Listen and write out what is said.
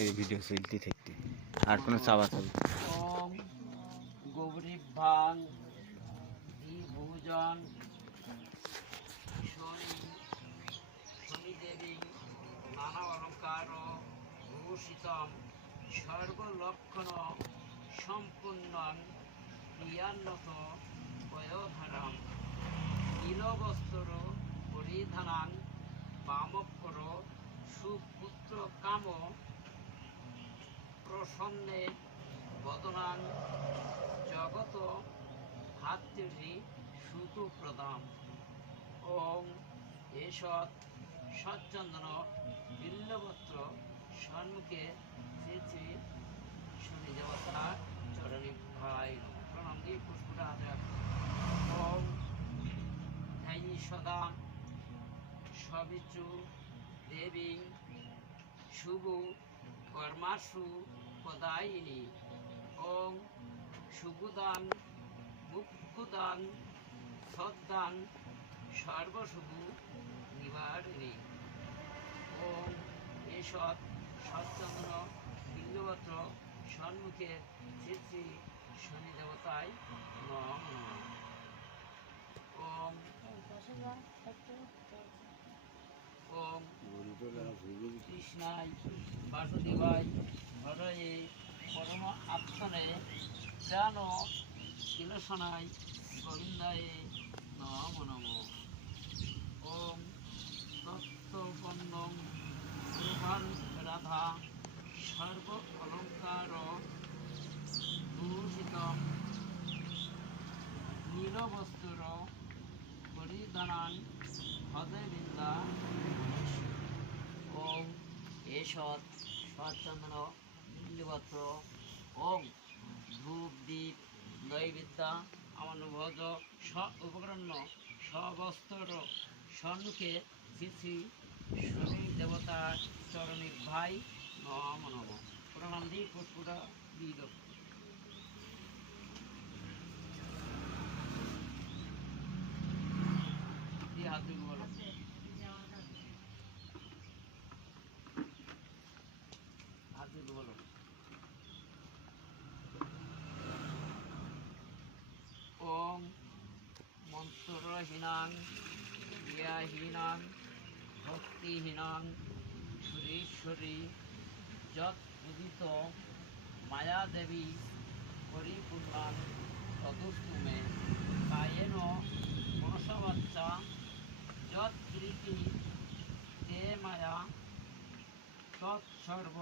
এই ভিডিও চলতে থাকতে আর কোনো চাওয়া চাবি ওম গৌরী ভাং ভূজন শনি শনিদেবী নানা অলঙ্কার ভূষিতম সর্বলক্ষণ সম্পূর্ণ ক্রিয়ান্নত বয়োধারম নীলবস্ত্র পরিধানাং বামকর সুপুত্র কাম প্রসন্নে বদনাং জগত ভাতৃ সুতু প্রদাম ওম এষৎ সচ্চন্দন বিল্লপত্র সম্মুখে শ্রী শ্রী শনি দেবতা চরণী ভাই প্রণাম দিয়ে পুষ্পটা হাতে ওম ধ্যায়ী সদা সবিচু দেবী শুভ কর্মাশু পদায়িনী ওম শুভদান মুক্ষুদান সদ্দান সর্বশুভ নিবারিণী ওম এষৎ সচ্চন্দ্র বিল্লপত্র সম্মুখে শ্রী শ্রী শনি দেবতায় নম নমঃ ওম ওম কৃষ্ণায় বাসুদেবায় হরয়ে পরম আত্মনে প্রাণ কিলসনায় গোবিন্দায় নম নমঃ ওম তত্ত্ববন্দম প্রভান রাধা সর্ব অলঙ্কার ভূষিতম নীলবস্ত্র পরিধানান হৃদয়বৃন্দা ওম এষৎ সচ্চন্দন বিল্লপত্র ওম ধূপ দীপ নৈবেদ্যা আমানুভজ স উপকরণ সবস্ত্র সম্মুখে শ্রী শ্রী শনি দেবতার চরণী ভাই নম নমঃ প্রণাম দিয়ে পুষ্পটা দিয়ে দেব দিয়ে হাত দিয়ে বলো হাত দিয়ে বলো ওম মন্ত্রহীনাং ক্রিয়াহীনাং ভক্তিহীনাং সুরেশ্বরী যৎ উদিত মায়াদেবী পরিপূর্ণাং তদুস্তু মে কায়েন মনসবাচ্চা যৎ প্রীতি তে মায়া তৎসর্ব